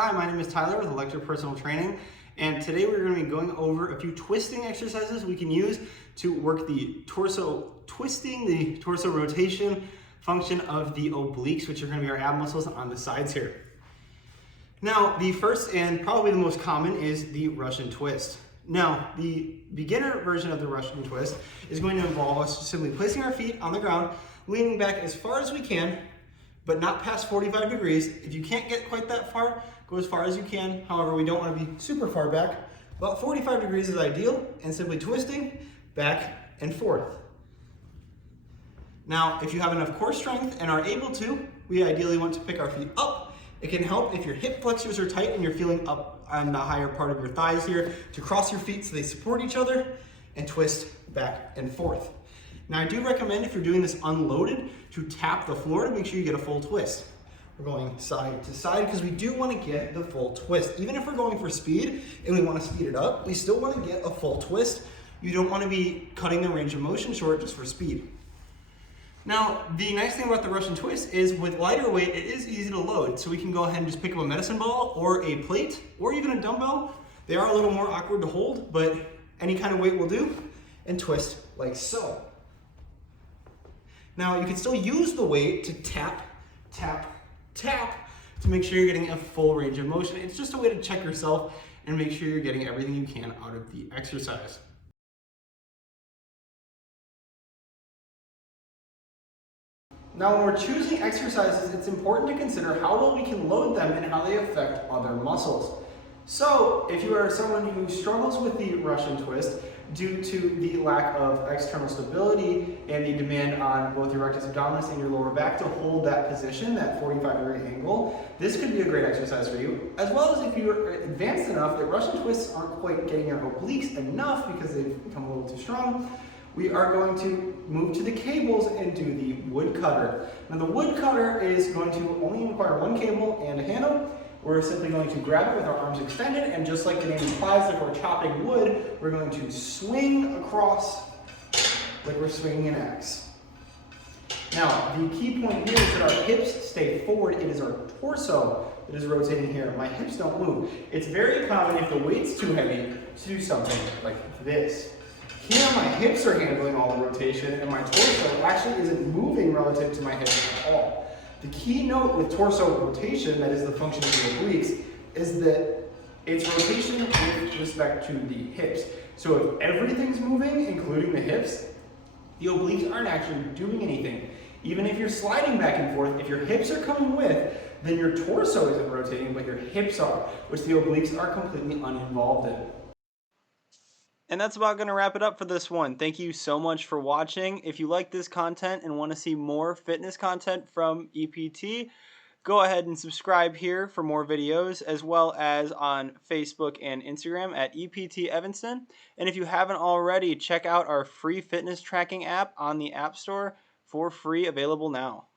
Hi, my name is Tyler with Electric Personal Training, and today we're going to be going over a few twisting exercises we can use to work the torso twisting, the torso rotation function of the obliques, which are going to be our ab muscles on the sides here. Now, the first and probably the most common is the Russian twist. Now, the beginner version of the Russian twist is going to involve us simply placing our feet on the ground, leaning back as far as we can, but not past 45 degrees. If you can't get quite that far, go as far as you can. However, we don't want to be super far back. About 45 degrees is ideal, and simply twisting back and forth. Now, if you have enough core strength and are able to, we ideally want to pick our feet up. It can help if your hip flexors are tight and you're feeling up on the higher part of your thighs here to cross your feet so they support each other and twist back and forth. Now, I do recommend if you're doing this unloaded to tap the floor to make sure you get a full twist. We're going side to side because we do want to get the full twist. Even if we're going for speed and we want to speed it up, we still want to get a full twist. You don't want to be cutting the range of motion short just for speed. Now, the nice thing about the Russian twist is with lighter weight, it is easy to load. So we can go ahead and just pick up a medicine ball or a plate or even a dumbbell. They are a little more awkward to hold, but any kind of weight will do, and twist like so. Now, you can still use the weight to tap, tap, tap to make sure you're getting a full range of motion. It's just a way to check yourself and make sure you're getting everything you can out of the exercise. Now, when we're choosing exercises, it's important to consider how well we can load them and how they affect other muscles. So, if you are someone who struggles with the Russian twist due to the lack of external stability and the demand on both your rectus abdominis and your lower back to hold that position, that 45-degree angle, this could be a great exercise for you. As well as if you're advanced enough that Russian twists aren't quite getting your obliques enough because they've become a little too strong, we are going to move to the cables and do the woodcutter. Now, the woodcutter is going to only require one cable and a handle. We're simply going to grab it with our arms extended, and just like the name implies, if we're chopping wood, we're going to swing across like we're swinging an axe. Now, the key point here is that our hips stay forward. It is our torso that is rotating here. My hips don't move. It's very common if the weight's too heavy to do something like this. Here, my hips are handling all the rotation, and my torso actually isn't moving relative to my hips at all. The key note with torso rotation, that is the function of the obliques, is that it's rotation with respect to the hips. So if everything's moving, including the hips, the obliques aren't actually doing anything. Even if you're sliding back and forth, if your hips are coming with, then your torso isn't rotating, but your hips are, which the obliques are completely uninvolved in. And that's about going to wrap it up for this one. Thank you so much for watching. If you like this content and want to see more fitness content from EPT, go ahead and subscribe here for more videos, as well as on Facebook and Instagram at EPT Evanston. And if you haven't already, check out our free fitness tracking app on the App Store for free, available now.